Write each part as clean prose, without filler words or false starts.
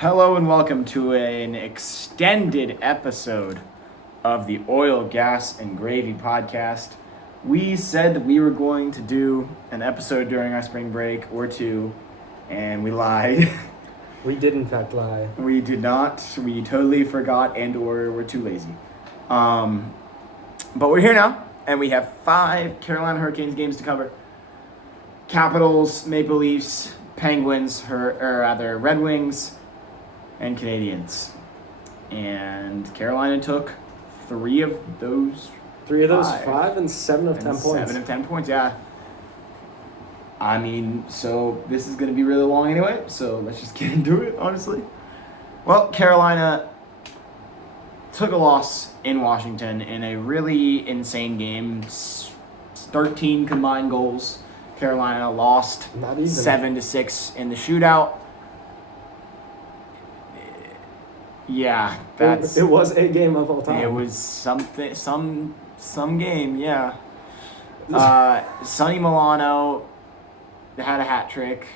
Hello and welcome to an extended episode of the Oil, Gas, and Gravy podcast. We said that we were going to do an episode during our spring break or two, and we lied. We did in fact lie. We did not. We totally forgot and or were too lazy. But we're here now, and we have 5 Carolina Hurricanes games to cover. Capitals, Maple Leafs, Penguins, Red Wings, and Canadians. And Carolina took 3 of those 5 and 7 of 10 points. 7 of 10 points, yeah. I mean, so this is going to be really long anyway, so let's just get into it, honestly. Well, Carolina took a loss in Washington in a really insane game. 13 combined goals. Carolina lost 7-6 in the shootout. Yeah, it was a game of all time. It was something, some game, yeah. Sonny Milano had a hat trick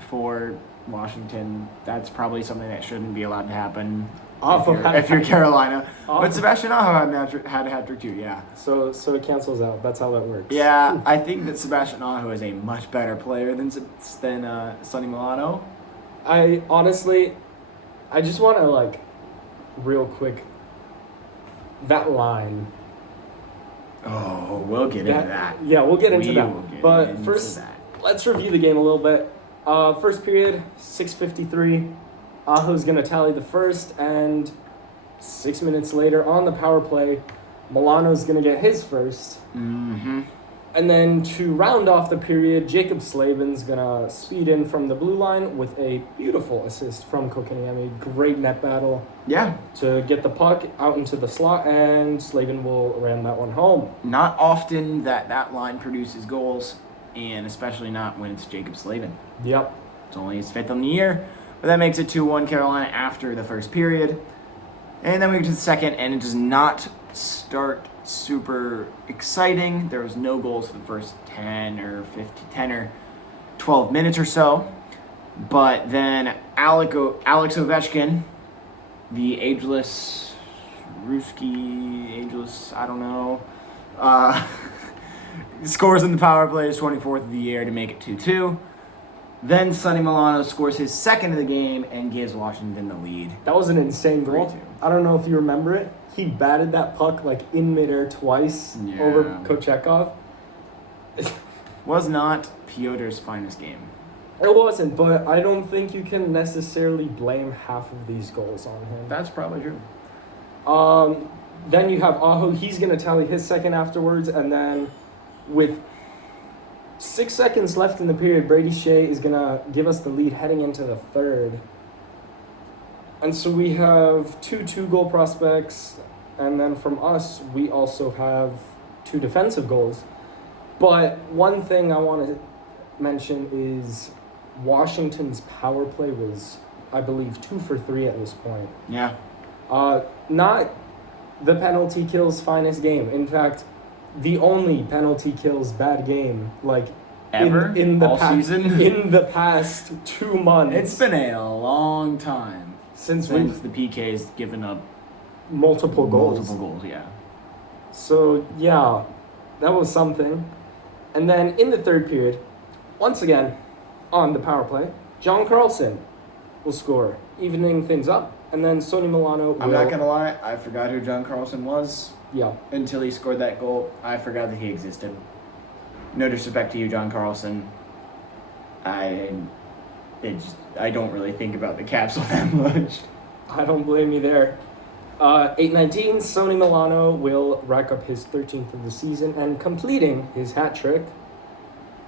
for Washington. That's probably something that shouldn't be allowed to happen if you're Carolina. But Sebastian Aho had a hat trick too, yeah. So it cancels out. That's how that works. Yeah, I think that Sebastian Aho is a much better player than Sonny Milano. I just want to, real quick, that line. Oh, we'll get into that. Yeah, we'll get into that. But first, let's review the game a little bit. First period, 6:53. Aho's going to tally the first, and 6 minutes later on the power play, Milano's going to get his first. Mm-hmm. And then to round off the period, Jacob Slavin's going to speed in from the blue line with a beautiful assist from Kotkaniemi. Great net battle. Yeah. To get the puck out into the slot, and Slavin will ram that one home. Not often that line produces goals, and especially not when it's Jacob Slavin. Yep. It's only his 5th on the year, but that makes it 2-1 Carolina after the first period. And then we get to the second, and it does not start super exciting. There was no goals for the first 10 or 12 minutes or so. But then Alex Ovechkin, the ageless, I don't know, scores in the power play, his 24th of the year to make it 2-2. Then Sonny Milano scores his second of the game and gives Washington the lead. That was an insane goal. 3-2. I don't know if you remember it. He batted that puck in midair twice over Kochetkov. Was not Piotr's finest game. It wasn't, but I don't think you can necessarily blame half of these goals on him. That's probably true. Then you have Aho. He's going to tally his second afterwards, and then with 6 seconds left in the period, Brady Shea is going to give us the lead heading into the third. And so we have 2 2-goal prospects, and then from us, we also have 2 defensive goals. But one thing I want to mention is Washington's power play was, I believe, 2 for 3 at this point. Yeah. Not the penalty kills finest game. In fact, the only penalty kills bad game, ever in the all season in the past 2 months. It's been a long time since the PK's given up multiple goals. Yeah. So yeah, that was something. And then in the third period, once again, on the power play, John Carlson will score, evening things up. And then Sonny Milano I'm not going to lie, I forgot who John Carlson was. Yeah. Until he scored that goal, I forgot that he existed. No disrespect to you, John Carlson. I don't really think about the Caps all that much. I don't blame you there. 8:19, Sonny Milano will rack up his 13th of the season and completing his hat trick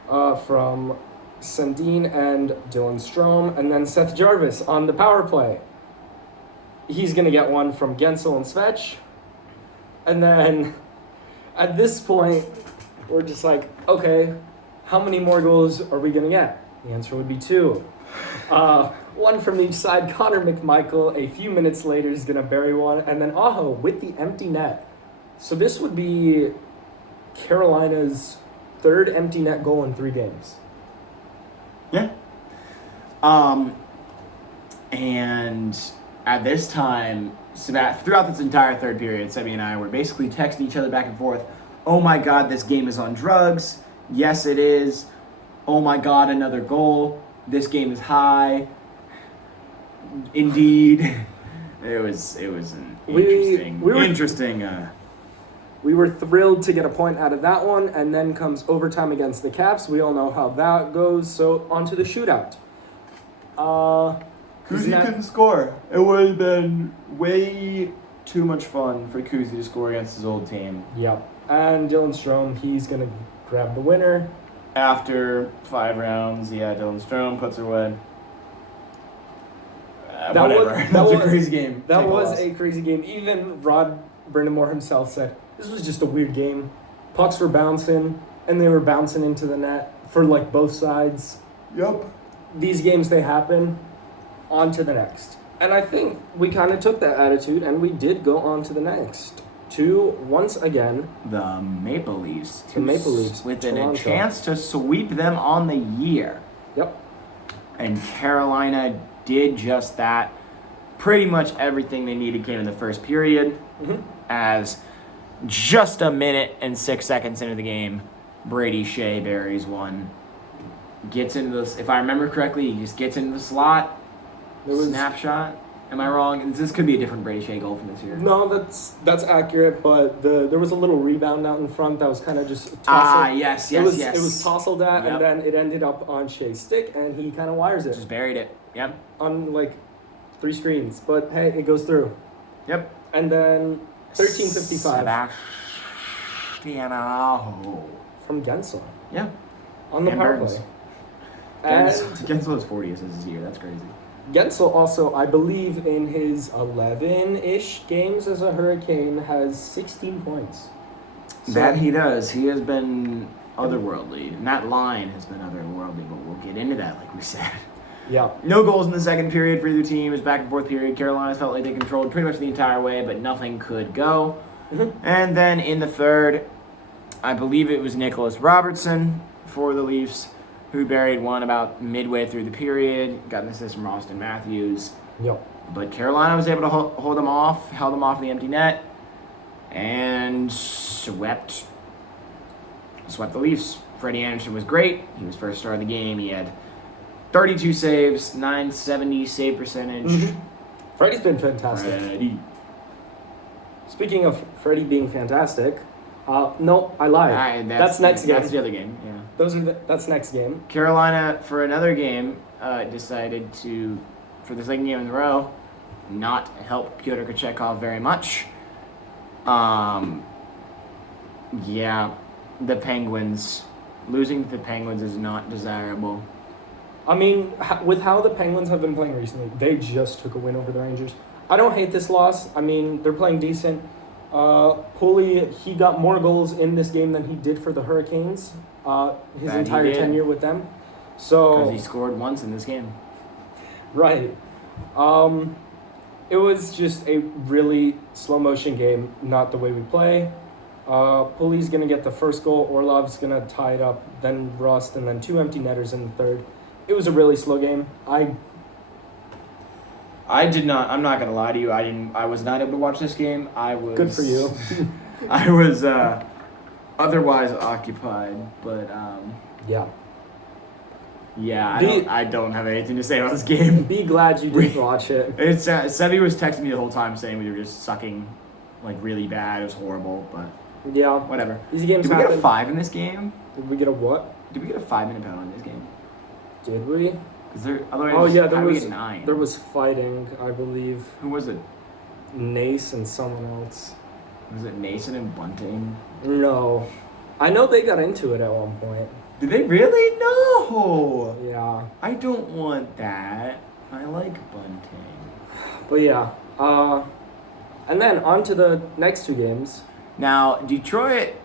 from Sandin and Dylan Strome, and then Seth Jarvis on the power play. He's going to get one from Gensel and Svech. And then at this point, we're just okay, how many more goals are we going to get? The answer would be 2. One from each side. Connor McMichael, a few minutes later, is going to bury one. And then Aho with the empty net. So this would be Carolina's 3rd empty net goal in 3 games. Yeah. And at this time, throughout this entire third period, Sebi and I were basically texting each other back and forth. Oh my God, this game is on drugs. Yes, it is. Oh my God, another goal. This game is high. Indeed. It was an interesting. We were thrilled to get a point out of that one, and then comes overtime against the Caps. We all know how that goes. So on to the shootout. Kuzi couldn't score. It would have been way too much fun for Kuzi to score against his old team. Yep. And Dylan Strome, he's going to grab the winner. After 5 rounds, Dylan Strome puts her away. That was a crazy game. That was a crazy game. Even Rod Brindamore himself said, this was just a weird game. Pucks were bouncing, and they were bouncing into the net for, like, both sides. Yep. These games, they happen. On to the next. And I think we kind of took that attitude, and we did go on to the next. To, once again... The Maple Leafs. The Maple Leafs. With a chance to sweep them on the year. Yep. And Carolina did just that. Pretty much everything they needed came in the first period. Mm-hmm. As just a minute and 6 seconds into the game, Brady Shea buries one. Gets into this, if I remember correctly, he just gets into the slot. Snapshot. Am I wrong? This could be a different Brady Shea goal from this year. No, that's accurate, but there was a little rebound out in front that was kind of just tousled. Yes. It was tousled at, Yep. and then it ended up on Shea's stick, and he kind of wires it. Just buried it. Yep. On, like, 3 screens. But, hey, it goes through. Yep. And then 13:55. Sebastiano. From Gensel. Yeah. On the And power Burns. play. And Gensel has 40 assists this year. That's crazy. Gensel also, I believe, in his 11-ish games as a Hurricane, has 16 points. So, That he does. He has been otherworldly. And that line has been otherworldly, but we'll get into that, like we said. Yeah. No goals in the second period for either team. It was back and forth period. Carolina felt like they controlled pretty much the entire way, but nothing could go. Mm-hmm. And then in the third, I believe it was Nicholas Robertson for the Leafs, who buried one about midway through the period. Got an assist from Austin Matthews. Yep. But Carolina was able to hold them off, held them off the empty net, and swept the Leafs. Freddie Anderson was great. He was first star of the game. He had 32 saves, 970 save percentage. Mm-hmm. Freddie's been fantastic. Freddie. Speaking of Freddie being fantastic, no, I lied. That's next game. That's the other game, yeah. That's next game. Carolina, for another game, decided to, for the second game in a row, not help Pyotr Kochetkov very much. Yeah, the Penguins. Losing to the Penguins is not desirable. I mean, with how the Penguins have been playing recently, they just took a win over the Rangers. I don't hate this loss. I mean, they're playing decent. Pulley, he got more goals in this game than he did for the Hurricanes his entire tenure with them. So because he scored once in this game. Right. It was just a really slow motion game, not the way we play. Pulley's going to get the first goal. Orlov's going to tie it up, then Rust, and then 2 empty netters in the third. It was a really slow game. I did not. I'm not gonna lie to you. I was not able to watch this game. I was good for you. I was otherwise occupied, but yeah. Yeah, I don't have anything to say about this game. Be glad you did watch it. It's Sebi was texting me the whole time saying we were just sucking, like really bad. It was horrible, but yeah, whatever. These games. Did we get a 5 in this game? Did we get a what? Did we get a 5-minute penalty in this game? Did we? Otherwise, there was 9. There was fighting, I believe. Who was it? Nace and someone else. Was it Nason and Bunting? No, I know they got into it at one point. Did they really? No. Yeah. I don't want that. I like Bunting. But yeah. And then on to the next 2 games. Now Detroit.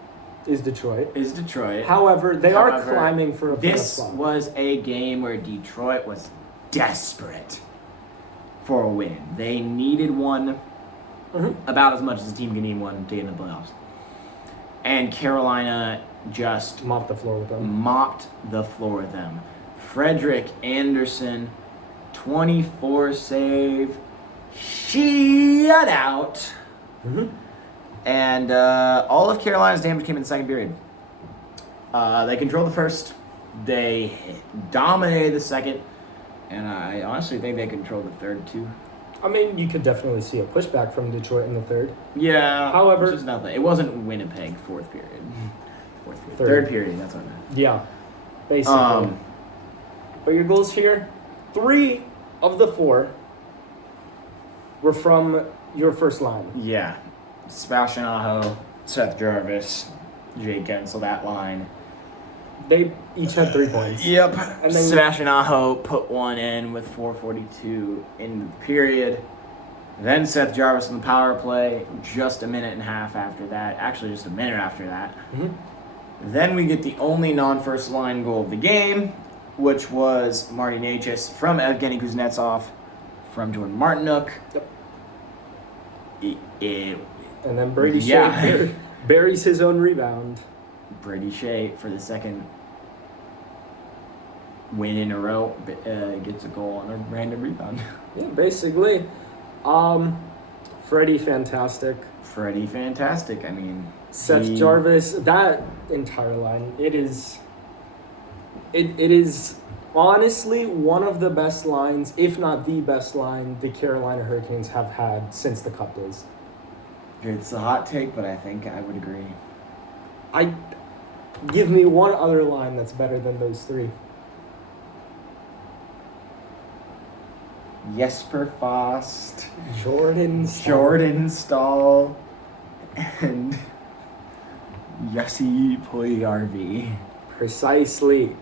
Is Detroit. However, they are climbing for a playoff This spot. was a game where Detroit was desperate for a win. They needed one about as much as a team can need one to get in the playoffs. And Carolina just mopped the floor with them. Frederick Anderson, 24 save shutout. Mm-hmm. And all of Carolina's damage came in the second period. They controlled the first. They dominated the second. And I honestly think they controlled the third, too. I mean, you could definitely see a pushback from Detroit in the third. Yeah. However- which is nothing. It wasn't Winnipeg, fourth period. Third. Third period, that's what I meant. Yeah, basically. But your goals here, 3 of the 4 were from your first line. Yeah. Sebastian Aho, Seth Jarvis, Jake Gensel, that line. They each had 3 points. Yep. And then- Sebastian Aho put one in with 4:42 in the period. Then Seth Jarvis on the power play just a minute and a half after that. Actually, just a minute after that. Mm-hmm. Then we get the only non-first line goal of the game, which was Marty Necas from Evgeny Kuznetsov from Jordan Martinook. Yep. It And then Brady Yeah. Shea buries his own rebound. Brady Shea for the second win in a row gets a goal on a random rebound. Yeah, basically. Freddie, fantastic. Freddie, fantastic. I mean, Seth he- Jarvis, that entire line, it is honestly one of the best lines, if not the best line, the Carolina Hurricanes have had since the Cup days. It's a hot take, but I think I would agree. Give me one other line that's better than those 3. Jesper Fast, Jordan Staal. Jordan Stahl, and Jussi Puljujärvi. Precisely.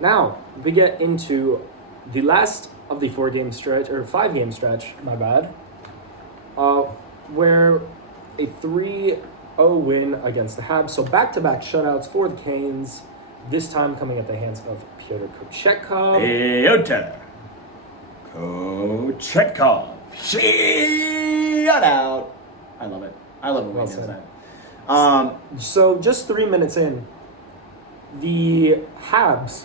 Now, we get into the last of the 5-game stretch, my bad, where a 3-0 win against the Habs. So back-to-back shutouts for the Canes, this time coming at the hands of Pyotr Kochetkov. Pyotr Kochetkov. Shutout. I love it. I love it when Well he does said. that. So just 3 minutes in, the Habs,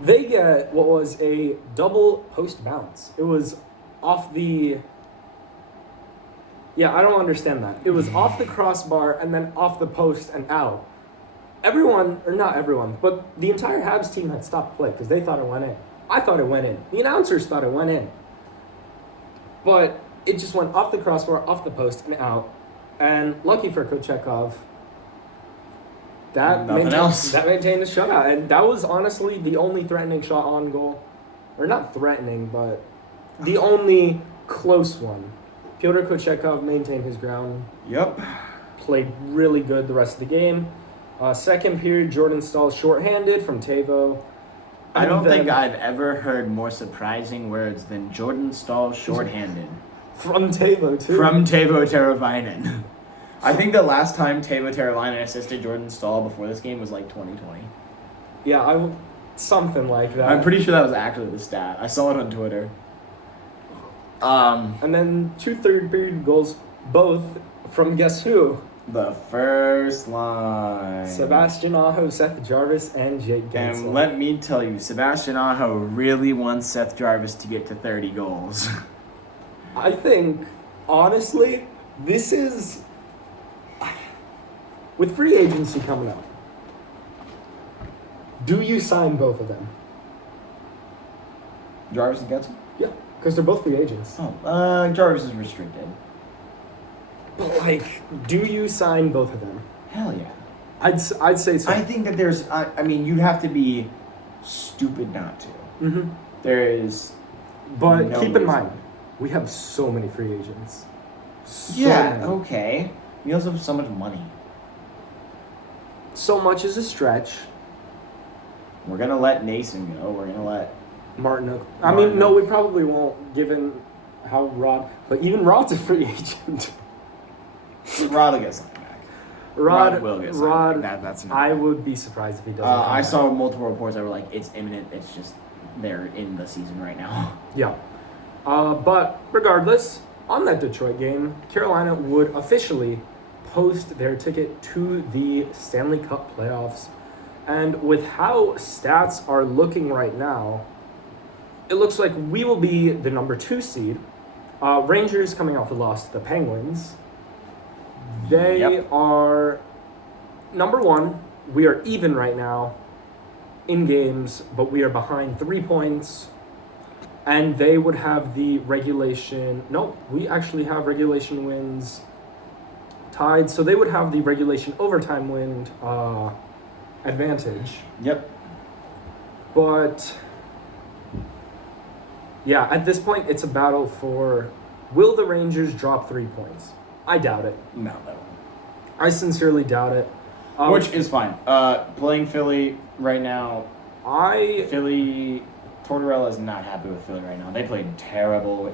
they get what was a double post bounce. It was off the... Yeah, I don't understand that. It was off the crossbar and then off the post and out. Everyone, or not everyone, but the entire Habs team had stopped play because they thought it went in. I thought it went in. The announcers thought it went in. But it just went off the crossbar, off the post, and out. And lucky for Kochetkov, that Nothing else. maintained the shutout. And that was honestly the only threatening shot on goal. Or not threatening, but the only close one. Pyotr Kochetkov maintained his ground, Yep. played really good the rest of the game. Second period, Jordan Stahl shorthanded from Tavo. I don't And then think I've ever heard more surprising words than Jordan Stahl shorthanded from Tavo, too. from Teuvo Teravainen. I think the last time Teuvo Teravainen assisted Jordan Stahl before this game was like 2020. Yeah, something like that. I'm pretty sure that was actually the stat. I saw it on Twitter. And then 2 third period goals, both from guess who? The first line. Sebastian Aho, Seth Jarvis, and Jake Gensel. And let me tell you, Sebastian Aho really wants Seth Jarvis to get to 30 goals. I think, honestly, this is... With free agency coming up, do you sign both of them? Jarvis and Gensel? Yeah, because they're both free agents. Oh, Jarvis is restricted. But, like, do you sign both of them? Hell yeah. I'd say so. I think that there's, I mean, you'd have to be stupid not to. Mm-hmm. There is. But no keep in reason. mind, we have so many free agents. So Yeah, many. okay. You also have so much money. So much is a stretch. We're going to let Nason go. We're going to let. Martinook. I mean, no, we probably won't, given how Rod... But even Rod's a free agent. Rod will get something back. Rod will get something back. Rod, That's enough. I would be surprised if he doesn't. come I back. saw multiple reports that were like, it's imminent. It's just they're in the season right now. Yeah. But regardless, on that Detroit game, Carolina would officially post their ticket to the Stanley Cup playoffs. And with how stats are looking right now, it looks like we will be the number 2 seed. Rangers coming off a loss to the Penguins. They Yep. are number 1. We are even right now in games, but we are behind 3 points. And they would have the regulation. Nope, we actually have regulation wins tied. So they would have the regulation overtime win advantage. Yep. But yeah, at this point, it's a battle for will the Rangers drop 3 points? I doubt it. No, they won't. I sincerely doubt it. Which is fine. Playing Philly right now, Philly, Tortorella is not happy with Philly right now. They played terrible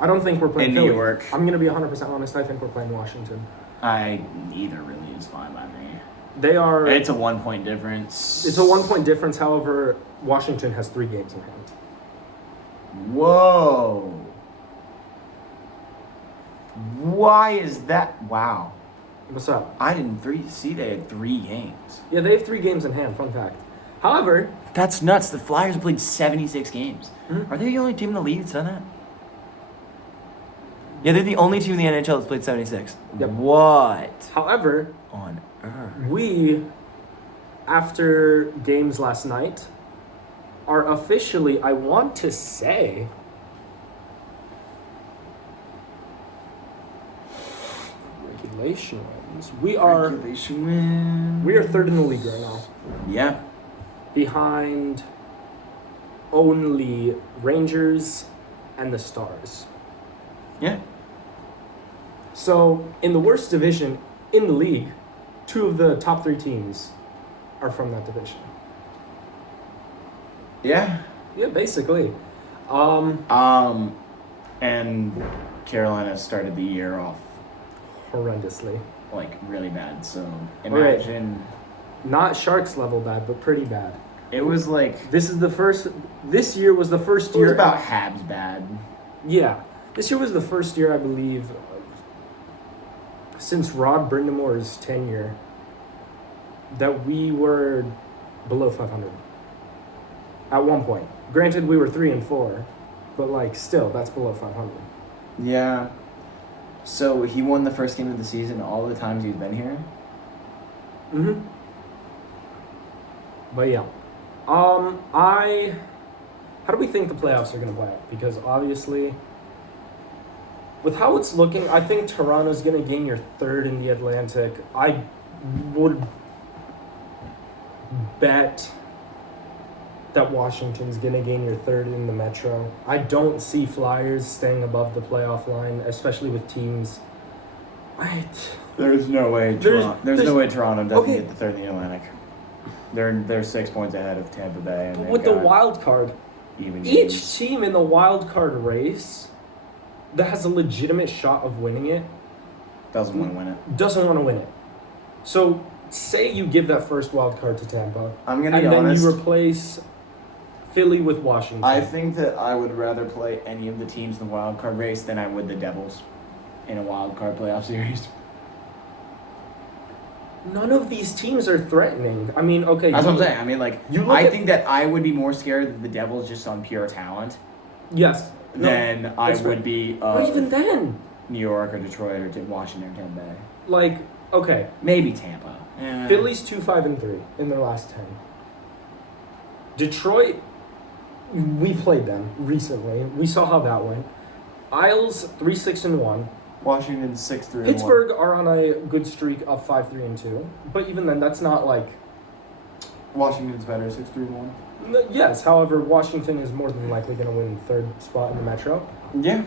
I don't think we're playing in Philly. New York. I'm gonna be 100% honest. I think we're playing Washington. Either really is fine by me. They are. It's a 1 point difference. It's a 1 point difference. However, Washington has 3 games in hand. Whoa. Why is that? Wow. What's up? I didn't see they had 3 games. Yeah, they have 3 games in hand. Fun fact. However, That's nuts. The Flyers played 76 games. Mhm. Are they the only team in the league that's done that? Yeah, they're the only team in the NHL that's played 76. Yep. What however, on earth? we, after games last night, are officially, I want to say, regulation wins. We are Regulation win. 3rd in the league right now, Yeah. behind only Rangers and the Stars. Yeah. So, in the worst division in the league, 2 of the top 3 teams are from that division. Yeah. Yeah, basically. And Carolina started the year off Horrendously. like really bad. So Okay. imagine Not Sharks level bad, but pretty bad. it was like This year was the first it was year. about Habs bad. Yeah. This year was the first year, I believe, since Rod Brindamore's tenure, that we were below 500. At one point. Granted, we were 3-4, but like still, that's below 500. Yeah. So he won the first game of the season all the times he's been here. Mm-hmm. But yeah. How do we think the playoffs are going to play out? Because obviously, with how it's looking, I think Toronto's going to gain your 3rd in the Atlantic. I would bet that Washington's going to gain your 3rd in the Metro. I don't see Flyers staying above the playoff line, especially with teams. There's no way There's- There's no there's- way Toronto doesn't okay. get the 3rd in the Atlantic. They're 6 points ahead of Tampa Bay, and But they've with the got wild card, even each games. team in the wild card race that has a legitimate shot of winning it Doesn't want to win it. doesn't want to win it. So say you give that first wild card to Tampa, I'm gonna and be then honest. you replace Philly with Washington. I think that I would rather play any of the teams in the wild card race than I would the Devils in a wild card playoff series. None of these teams are threatening. I mean, okay. That's what I'm saying. I mean, like, You look I at- think that I would be more scared of the Devils just on pure talent Yes. No, than I that's would fair. be But even of then, New York or Detroit or Washington or Tampa Bay. like, okay, Maybe Tampa. Eh. Philly's 2-5-3 in their last 10. Detroit, we played them recently. We saw how that went. Isles 3-6-1. Washington's 6-3. Pittsburgh are on a good streak of 5-3-2. But even then, that's not like. Washington's better, 6-3-1. Yes, however, Washington is more than likely going to win 3rd spot in the Metro. Yeah.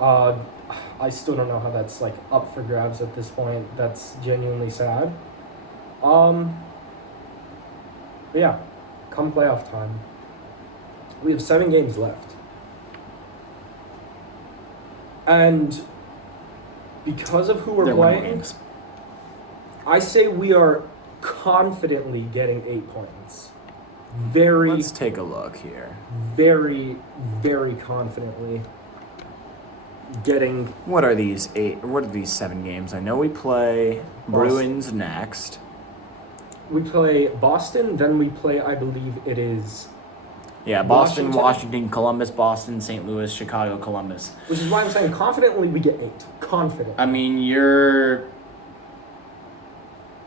I still don't know how that's like up for grabs at this point. That's genuinely sad. But yeah, come playoff time, we have 7 games left, and because of who we're They're winning playing, games. I say we are confidently getting 8 points. Very, Let's take a look here. very, very confidently getting. What are these 7 games? I know we play Bruins next. We play Boston, then we play, I believe it is Yeah, Boston, Washington, Columbus, Boston, St. Louis, Chicago, Columbus. Which is why I'm saying confidently we get 8. Confident. I mean, you're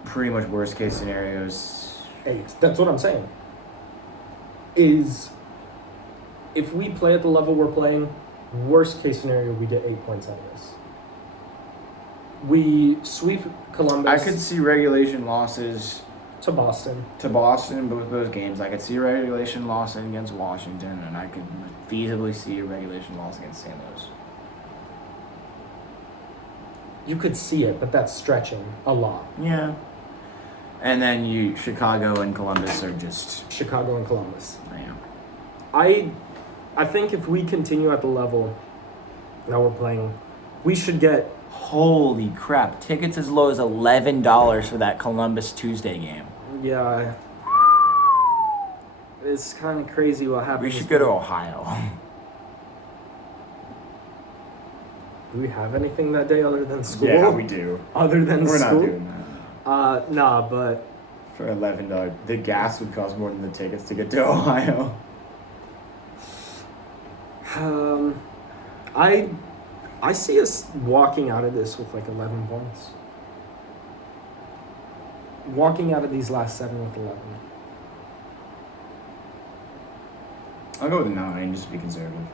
pretty much worst case scenarios. 8. That's what I'm saying. Is if we play at the level we're playing, worst case scenario, we get 8 points out of this. We sweep Columbus. I could see regulation losses to Boston. To Boston in both those games. I could see a regulation loss against Washington, and I could feasibly see a regulation loss against St. Louis. You could see it, but that's stretching a lot. Yeah. And then Chicago and Columbus are just... Chicago and Columbus. Yeah. I think if we continue at the level that we're playing, we should get... Holy crap. Tickets as low as $11 for that Columbus Tuesday game. Yeah. It's kind of crazy what happened. We should go to Ohio. Do we have anything that day other than school? Yeah, we do. Other than We're school? not doing that. Nah, but... For $11, the gas would cost more than the tickets to get to Ohio. I see us walking out of this with like 11 points. Walking out of these last 7 with 11. I'll go with 9, just to be conservative.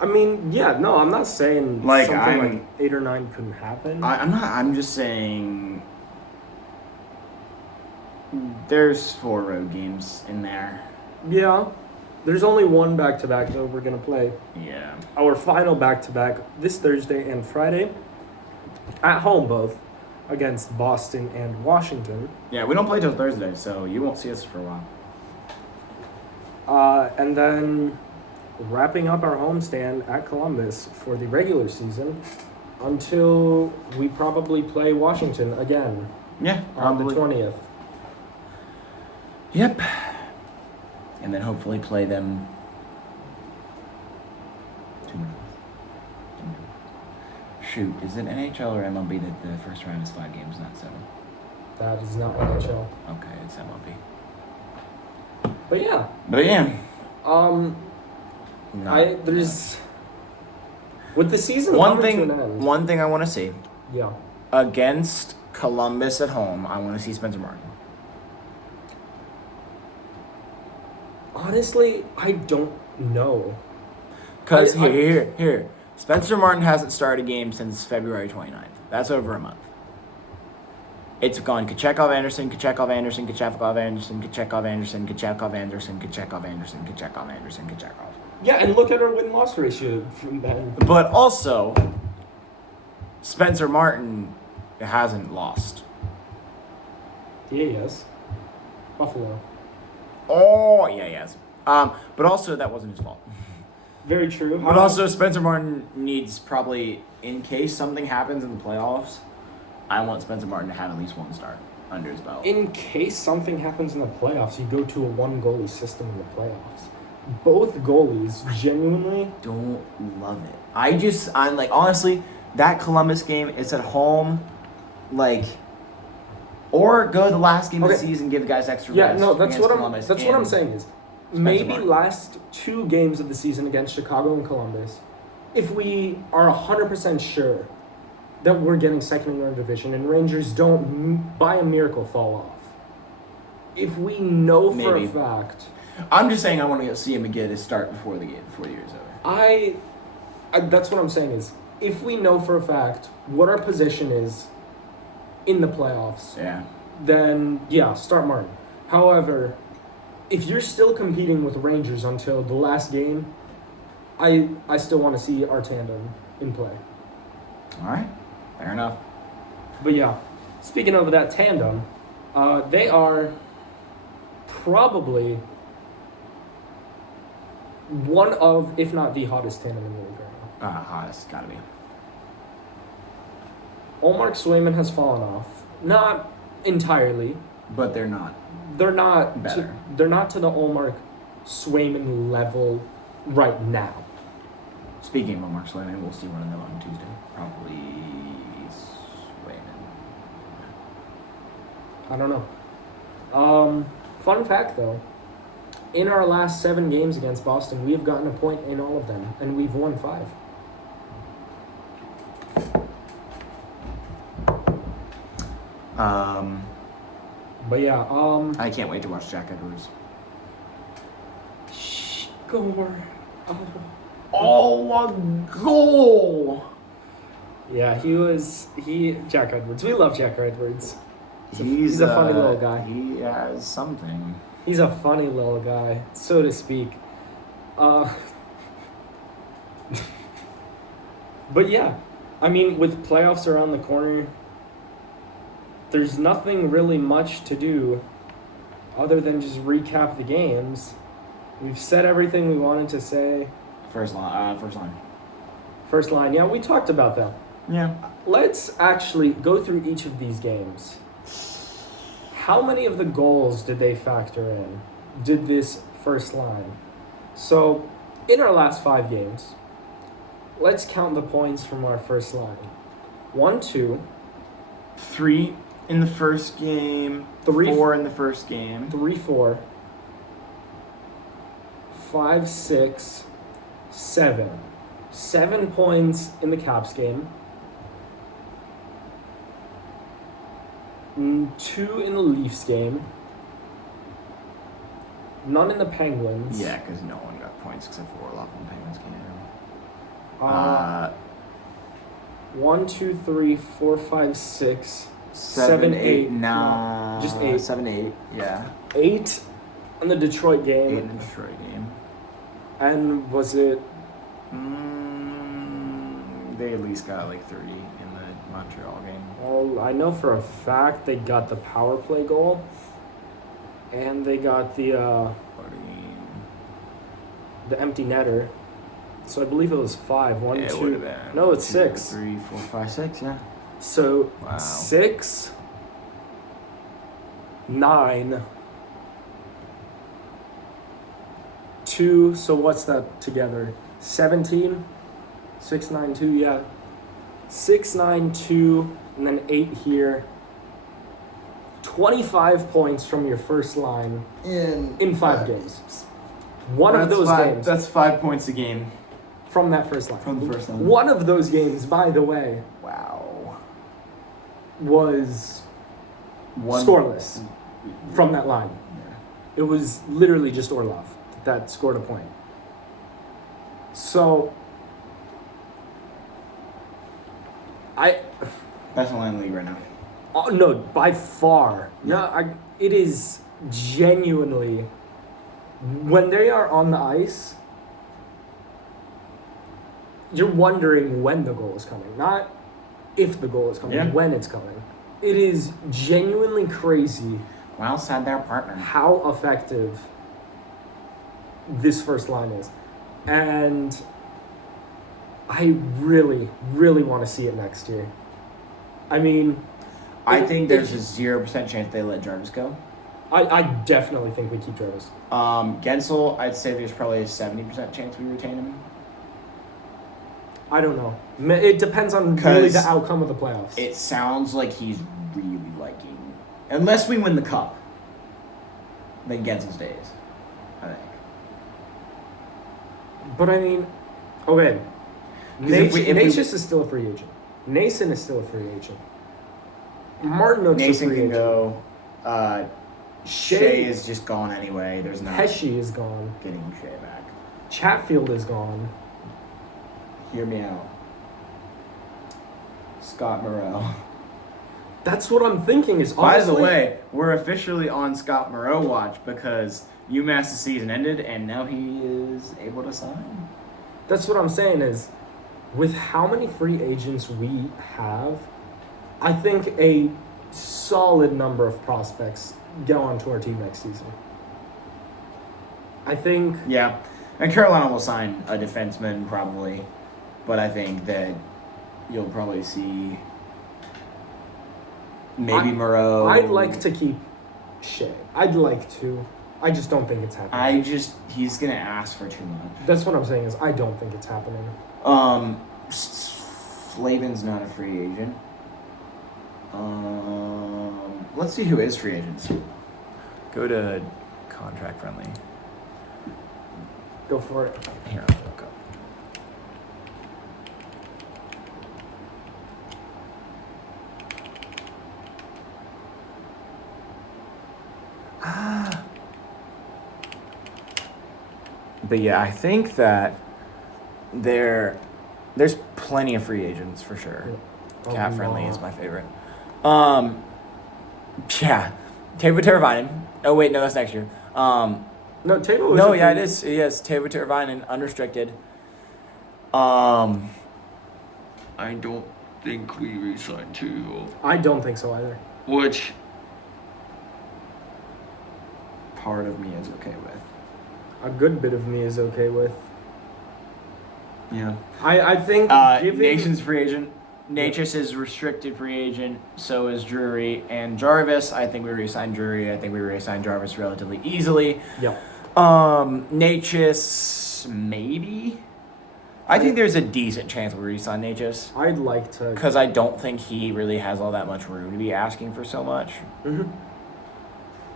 I mean, yeah, no, I'm not saying like something like 8 or 9 couldn't happen. I'm just saying there's 4 road games in there. Yeah. There's only one back-to-back, though, we're going to play. Yeah. Our final back-to-back this Thursday and Friday. At home, both. Against Boston and Washington. Yeah, we don't play till Thursday, so you won't see us for a while. And then wrapping up our homestand at Columbus for the regular season until we probably play Washington again. Yeah, probably. On the 20th. Yep. And then hopefully play them 2 minutes. Shoot, is it NHL or MLB that the first round is 5 games, not 7? That is not NHL. Okay, it's MLB. But yeah. There's with the season coming to an end. One thing I want to see. Yeah. Against Columbus at home, I want to see Spencer Martin. Honestly, I don't know. Because here. Spencer Martin hasn't started a game since February 29th. That's over a month. It's gone Kachekov Anderson, Kachekov Anderson, Kachekov Anderson, Kachekov Anderson, Kachekov Anderson, Kachekov Anderson, Kachekov Anderson, Kachekov. Yeah, and look at our win-loss ratio from then. But also, Spencer Martin hasn't lost. Yeah, he has. Buffalo. Oh, yeah, he has. But also, that wasn't his fault. Very true. But also, Spencer Martin needs probably, in case something happens in the playoffs, I want Spencer Martin to have at least 1 start under his belt. In case something happens in the playoffs, you go to a 1-goalie system in the playoffs. Both goalies genuinely don't love it. I'm like, honestly, that Columbus game, it's at home, like, or go to the last game of the season, give guys extra rest. Yeah, no, that's what I'm saying is maybe last 2 games of the season against Chicago and Columbus, if we are 100% sure that we're getting second in our division and Rangers don't, by a miracle, fall off. If we know for a fact... I'm just saying I want to see him get his start before the year's over. That's what I'm saying is, if we know for a fact what our position is in the playoffs, then, start Martin. However, if you're still competing with Rangers until the last game, I still want to see our tandem in play. All right. Fair enough. But speaking of that tandem, they are probably one of, if not the hottest tandem in the league right now. Hottest, gotta be. Olmark Swayman has fallen off. Not entirely. But they're not. They're not better. They're not to the Olmark Swayman level right now. Speaking of Olmark Swayman, we'll see one of them on Tuesday. Probably Swayman. I don't know. Fun fact though, In our last 7 games against Boston, we have gotten a point in all of them, and we've won 5. But yeah, I can't wait to watch Jack Edwards. Score. Oh, a goal! Yeah, Jack Edwards. We love Jack Edwards. He's a funny little guy. He has something. He's a funny little guy, so to speak. But yeah, I mean, with playoffs around the corner, there's nothing really much to do other than just recap the games. We've said everything we wanted to say. First line. First line, yeah, we talked about that. Yeah. Let's actually go through each of these games. How many of the goals did they factor in? Did this first line? So, in our last 5 games, let's count the points from our first line. 1, 2, 3 in the first game. 4 in the first game. 3, 4, 5, 6, 7. 7 points in the Caps game. 2 in the Leafs game. None in the Penguins. Yeah, because no one got points except for Orlov in the Penguins game. 1, 2, 3, 4, 5, 6, 7, 8, nah, just 8. 7, 8, yeah. 8 in the Detroit game. 8 in the Detroit game. And was it? They at least got like 30 in the Montreal game. Well, I know for a fact they got the power play goal. And they got the empty netter. So I believe it was 5. 1, yeah, 2. It would have been. No, it's 2, 6. 3, 4, 5, 6, yeah. So Wow. 6, 9, 2. So what's that together? 17, 6, 9, 2. Yeah, 6, 9, 2, and then 8 here. 25 points from your first line in 5 games. One of those games. That's 5 points a game. From that first line. From the first line. One of those games, by the way, Wow. was scoreless from that line. Yeah. It was literally just Orlov that scored a point. So, Best line in the league right now. no, by far. Yeah, it is genuinely, when they are on the ice, you're wondering when the goal is coming, not if the goal is coming, Yeah. when it's coming. It is genuinely crazy Well said there, partner. how effective this first line is. And I really, really want to see it next year. I mean, I think there's a 0% chance they let Jarvis go. I definitely think we keep Jarvis. Gensel, I'd say there's probably a 70% chance we retain him. I don't know. It depends on really the outcome of the playoffs. It sounds like he's really liking, unless we win the cup, then Gensel stays, I think. But I mean, okay. if we- Natchez is still a free agent. Nason is still a free agent. Martinook's a Nason free can agent. go. Shea is just gone anyway. There's not Pesci is gone. getting Shea back. Chatfield is gone. Hear me out. Scott Moreau. That's what I'm thinking is By honestly, the way, we're officially on Scott Moreau watch because UMass's season ended and now he is able to sign. that's what I'm saying is, with how many free agents we have, I think a solid number of prospects go onto our team next season. I think Yeah. And Carolina will sign a defenseman probably, but I think that you'll probably see maybe Moreau. I'd like to keep Shea. I'd like to. I just don't think it's happening. He's going to ask for too much. That's what I'm saying is I don't think it's happening. Slavin's not a free agent. Let's see who is free agents. Go to contract friendly. Go for it. Here, I'll look up. But yeah, I think that there's plenty of free agents for sure. Yeah. Cat friendly is my favorite. Yeah, Teuvo Teravainen. Oh wait, no, that's next year. No, Teuvo. No, yeah, it is. Yes, Teuvo Teravainen, unrestricted. I don't think we re-signed Teuvo. I don't think so either. Which part of me is okay with. A good bit of me is okay with. Yeah. I think giving... Nation's free agent. Natchez is restricted free agent. So is Drury and Jarvis. I think we re-signed Drury. I think we re-signed Jarvis relatively easily. Yeah. Natchez, maybe. I think there's a decent chance we re-sign Natchez. I'd like to. Because I don't think he really has all that much room to be asking for so much. Mm-hmm.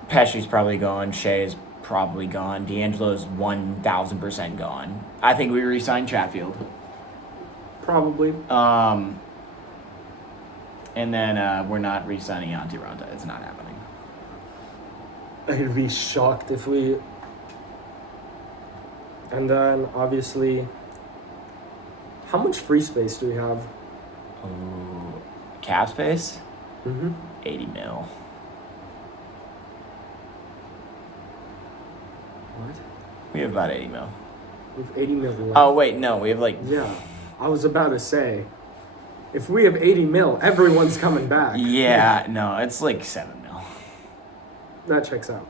Pesci's probably gone. Shea's probably gone. D'Angelo's 1,000% gone. I think we re-signed Chatfield. Probably. And then we're not re-signing Antti Ranta. It's not happening. I'd be shocked if we... And then, obviously... How much free space do we have? Ooh. Cap space? Mm-hmm. 80 mil. What? We have about 80 mil. We have 80 mil left. Oh, wait, no. We have like... Yeah. I was about to say, if we have 80 mil, everyone's coming back. Yeah, no. It's like 7 mil. That checks out.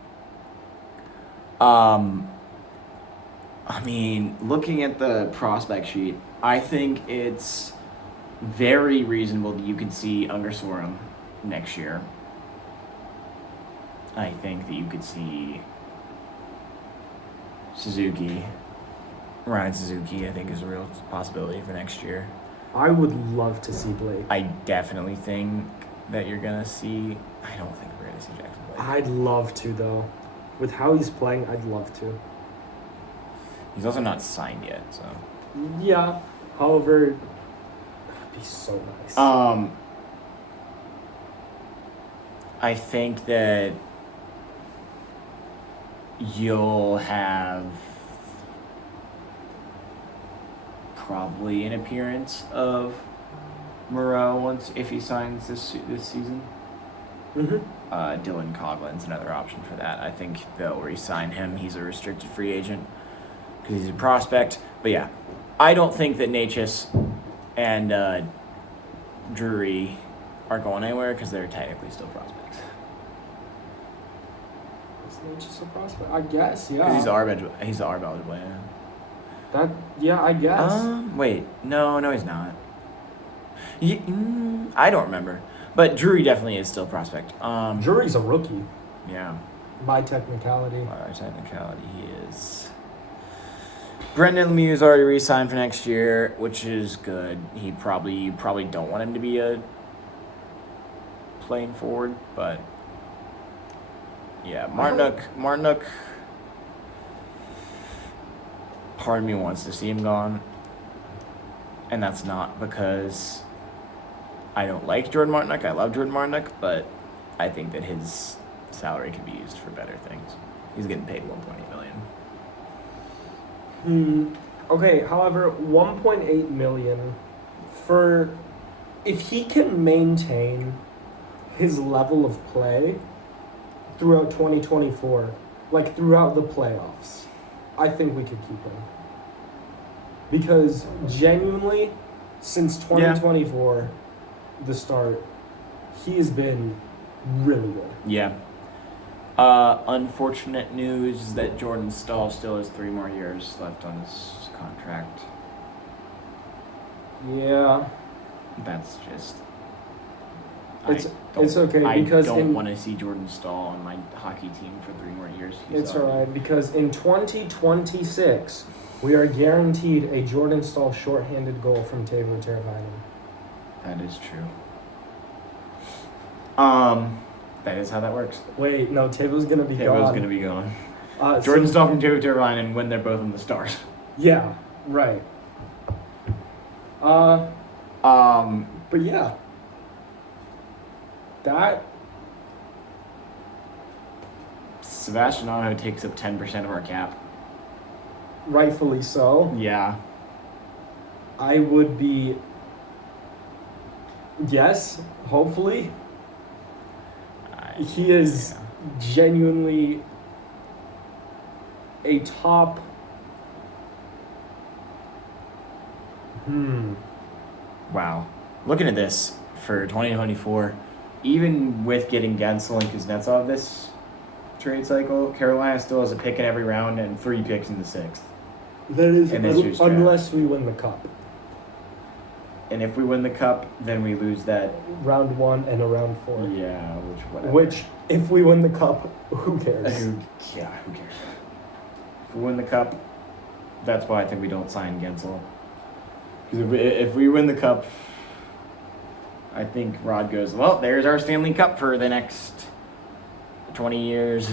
I mean, looking at the prospect sheet, I think it's very reasonable that you could see Ungersorum next year. I think that you could see Suzuki. Ryan Suzuki, I think, is a real possibility for next year. I would love to see Blake. I definitely think that you're going to see... I don't think we're going to see Jackson Blake. I'd love to, though. With how he's playing, I'd love to. He's also not signed yet, so... Yeah. However, that'd be so nice. I think that you'll have probably an appearance of Moreau if he signs this season. Mm-hmm. Dylan Coughlin's another option for that. I think they'll re-sign him. He's a restricted free agent because he's a prospect. But yeah, I don't think that Natchez and Drury are going anywhere because they're technically still prospects. Is Natchez a prospect? I guess, yeah. 'Cause he's the ARB eligible, yeah. I guess. Wait, no, he's not. I don't remember, but Drury definitely is still a prospect. Drury's a rookie. Yeah. By technicality. By technicality, he is. Brendan Lemieux's already re-signed for next year, which is good. You probably don't want him to be a playing forward, but yeah, Martinuk. Part of me wants to see him gone, and that's not because I don't like Jordan Martinuk. I love Jordan Martinuk, but I think that his salary can be used for better things. He's getting paid $1.8 million. Okay, however, $1.8 million for if he can maintain his level of play throughout 2024, like throughout the playoffs, I think we could keep him. Because genuinely, since 2024, the start, he has been really good. Yeah. Unfortunate news that Jordan Staal still has 3 more years left on his contract. Yeah. That's just... It's okay because I don't want to see Jordan Staal on my hockey team for 3 more years. It's alright because in 2026 we are guaranteed a Jordan Staal shorthanded goal from Teuvo Teravainen. That is true. That is how that works. Wait, no, Teuvo's gonna be gone. Teuvo's gonna be gone. Jordan Staal from Joe Teravainen when they're both in the start. Yeah, right. But yeah. That Sebastian Aho takes up 10% of our cap. rightfully so. Yeah. I would be yes, hopefully. He is genuinely a top Wow. Looking at this for 2024, even with getting Gensel and Kuznetsov this trade cycle, Carolina still has a pick in every round and 3 picks in the 6th. That is And this year's draft. unless we win the cup. And if we win the cup, then we lose that. Round 1 and a round 4. Yeah, whatever. Which, if we win the cup, who cares? Who cares? If we win the cup, that's why I think we don't sign Gensel. Because if we win the cup, I think Rod goes, well, there's our Stanley Cup for the next 20 years.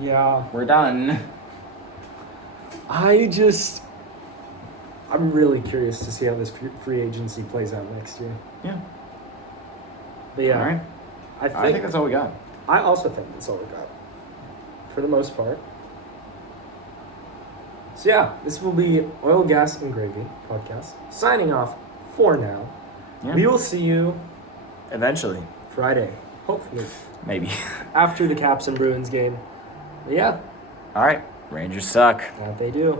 Yeah. We're done. I'm really curious to see how this free agency plays out next year. Yeah. But yeah, All right. I think that's all we got. I also think that's all we got, for the most part. So yeah, this will be Oil, Gas, and Gravy podcast. Signing off for now. Yeah. We will see you Eventually. Friday, hopefully, Maybe. after the Caps and Bruins game. But yeah, All right. Rangers suck. that they do.